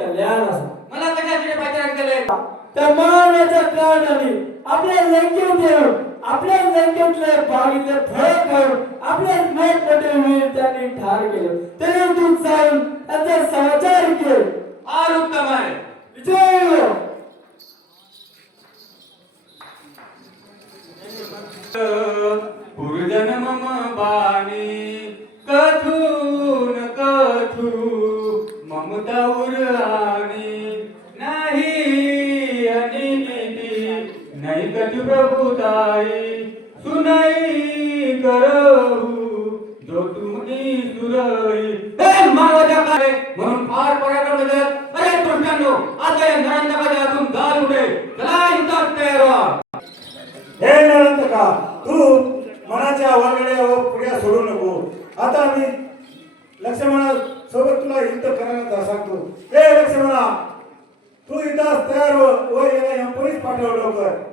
कल्याण असो मला कशाचे पाचारण केलंय त्या मानाच्या कारणाने आपल्या लंकेत येऊन आपल्या लंकेतले बागीतले फळ खाऊन आपल्या मोठमोठे वीर त्यांनी ठार केले तरी तू जाऊन त्यांचा समाचार घे फार उत्तम आहे विजय हो. पूर्जन मम बाणी कथून कथू ममता उराणी नाही अनिती नाही कथू प्रभुताई सुनाई करहू जो तुम्ही सुरई हे मानवाच्या काळे म्हणून फार पराक्रम देत अरे दृष्टांनो आता या नरंतकाच्या हातून गाल उडे चला युद्धात तयार व्हा हे नरंतका तू मनाच्या वागड्या व पुढ्या सोडू नको आता मी लक्ष्मणा सोबत तुला युद्ध करायला सांगतो हे लक्ष्मणा तू युद्धास तयार व याला पोलीस पाठव लवकर